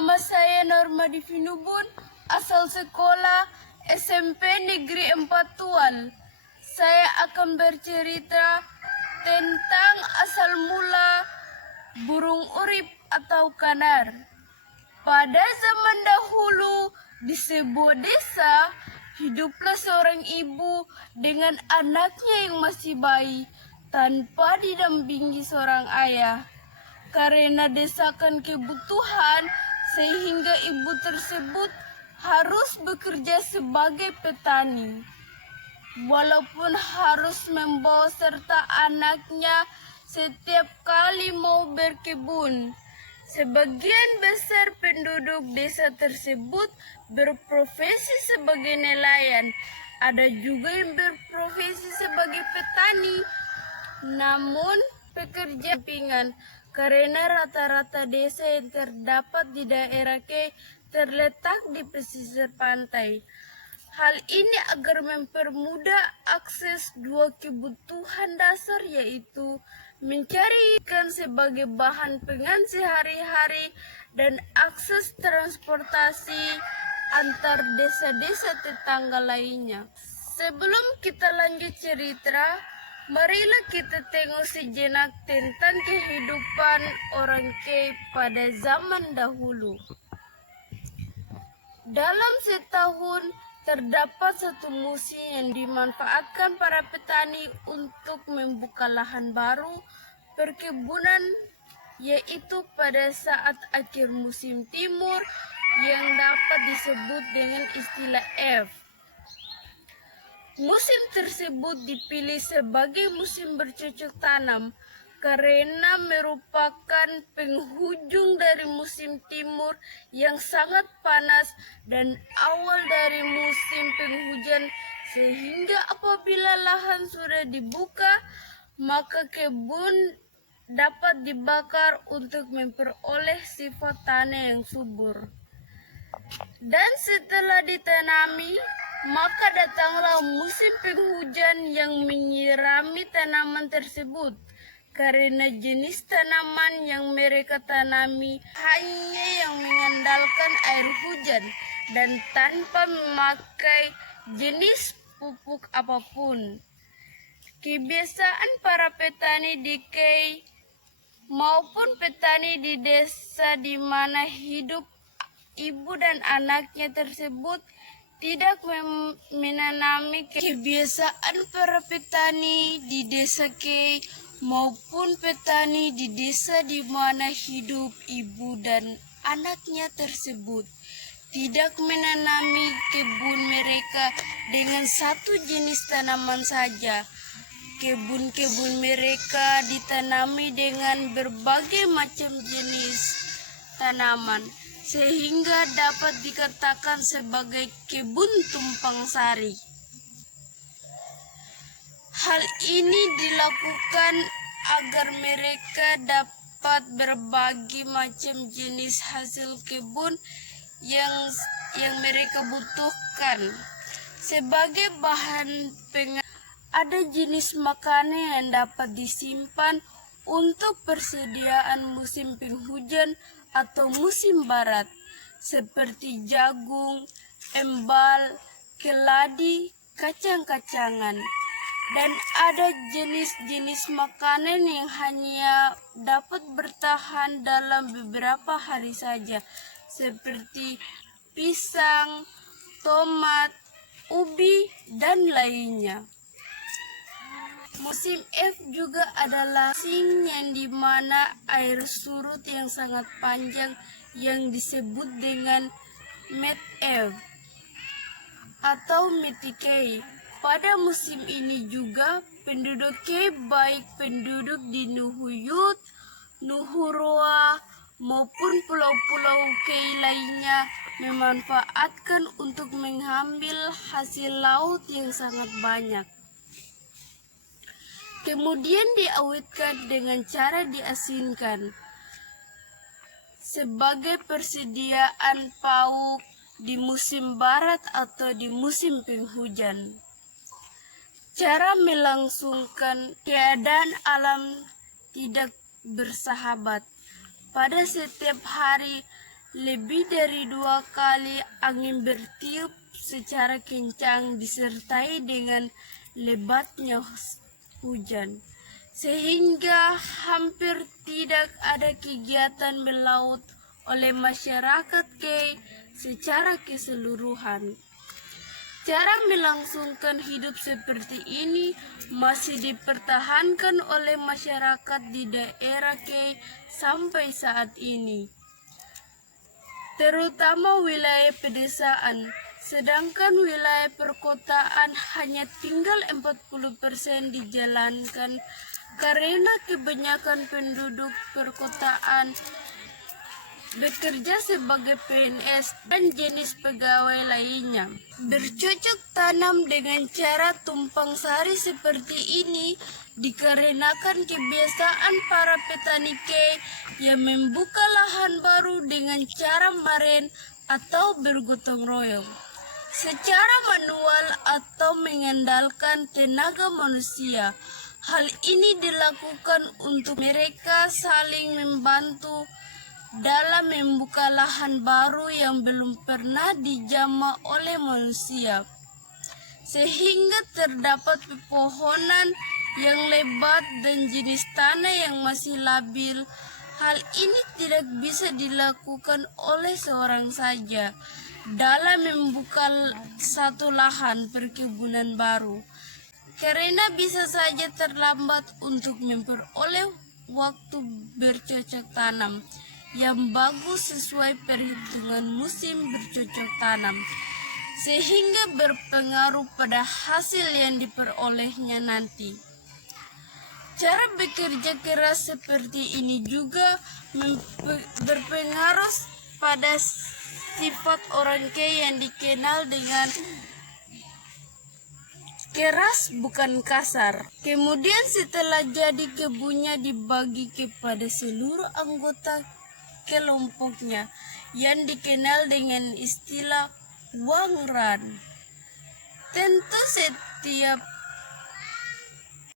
Nama saya Norma Divinubun, asal sekolah SMP Negeri 4 Tual. Saya akan bercerita tentang asal mula burung urip atau kanar. Pada zaman dahulu, di sebuah desa, hiduplah seorang ibu dengan anaknya yang masih bayi, tanpa didampingi seorang ayah. Karena desakan kebutuhan, sehingga ibu tersebut harus bekerja sebagai petani. Walaupun harus membawa serta anaknya setiap kali mau berkebun. Sebagian besar penduduk desa tersebut berprofesi sebagai nelayan. Ada juga yang berprofesi sebagai petani. Namun pekerja sampingan, karena rata-rata desa yang terdapat di daerah K terletak di pesisir pantai. Hal ini agar mempermudah akses dua kebutuhan dasar, yaitu mencari ikan sebagai bahan pangan sehari-hari dan akses transportasi antar desa-desa tetangga lainnya. Sebelum kita lanjut cerita, marilah kita tengok sejenak tentang kehidupan orang K pada zaman dahulu. Dalam setahun, terdapat satu musim yang dimanfaatkan para petani untuk membuka lahan baru perkebunan, yaitu pada saat akhir musim timur yang dapat disebut dengan istilah F. Musim tersebut dipilih sebagai musim bercocok tanam karena merupakan penghujung dari musim timur yang sangat panas dan awal dari musim penghujan, sehingga apabila lahan sudah dibuka, maka kebun dapat dibakar untuk memperoleh sifat tanah yang subur. Dan setelah ditanami, maka datanglah musim penghujan yang menyirami tanaman tersebut. Karena jenis tanaman yang mereka tanami hanya yang mengandalkan air hujan dan tanpa memakai jenis pupuk apapun. Kebiasaan para petani di Kei maupun petani di desa di mana hidup ibu dan anaknya tersebut tidak menanami kebiasaan para petani di desa Kei maupun petani di desa di mana hidup ibu dan anaknya tersebut tidak menanami kebun mereka dengan satu jenis tanaman saja. Kebun-kebun mereka ditanami dengan berbagai macam jenis tanaman, sehingga dapat dikatakan sebagai kebun tumpang sari. Hal ini dilakukan agar mereka dapat berbagi macam jenis hasil kebun yang mereka butuhkan. Sebagai bahan penganan, ada jenis makanan yang dapat disimpan untuk persediaan musim penghujan atau musim barat, seperti jagung, embal, keladi, kacang-kacangan. Dan ada jenis-jenis makanan yang hanya dapat bertahan dalam beberapa hari saja, seperti pisang, tomat, ubi, dan lainnya. Musim F juga adalah musim yang dimana air surut yang sangat panjang yang disebut dengan Met F atau Metikei. Pada musim ini juga penduduk Kei, baik penduduk di Nuhuyut, Nuhuroa maupun pulau-pulau Kei lainnya memanfaatkan untuk mengambil hasil laut yang sangat banyak. Kemudian diawetkan dengan cara diasinkan sebagai persediaan pauk di musim barat atau di musim penghujan. Cara melangsungkan keadaan alam tidak bersahabat. Pada setiap hari Lebih dari 2 kali angin bertiup secara kencang disertai dengan lebatnya hujan, sehingga hampir tidak ada kegiatan melaut oleh masyarakat Kei secara keseluruhan. Cara melangsungkan hidup seperti ini masih dipertahankan oleh masyarakat di daerah Kei sampai saat ini, terutama wilayah pedesaan, sedangkan wilayah perkotaan hanya tinggal 40% dijalankan karena kebanyakan penduduk perkotaan bekerja sebagai PNS dan jenis pegawai lainnya. Bercocok tanam dengan cara tumpang sari seperti ini dikarenakan kebiasaan para petani Kei yang membuka lahan baru dengan cara maren atau bergotong royong, secara manual atau mengandalkan tenaga manusia. Hal ini dilakukan untuk mereka saling membantu dalam membuka lahan baru yang belum pernah dijamah oleh manusia, sehingga terdapat pepohonan yang lebat dan jenis tanah yang masih labil. Hal ini tidak bisa dilakukan oleh seorang saja dalam membuka satu lahan perkebunan baru, karena bisa saja terlambat untuk memperoleh waktu bercocok tanam yang bagus sesuai perhitungan musim bercocok tanam, sehingga berpengaruh pada hasil yang diperolehnya nanti. Cara bekerja keras seperti ini juga berpengaruh pada sifat orang Kei yang dikenal dengan keras bukan kasar. Kemudian setelah jadi kebunnya dibagi kepada seluruh anggota kelompoknya yang dikenal dengan istilah wangran. Tentu setiap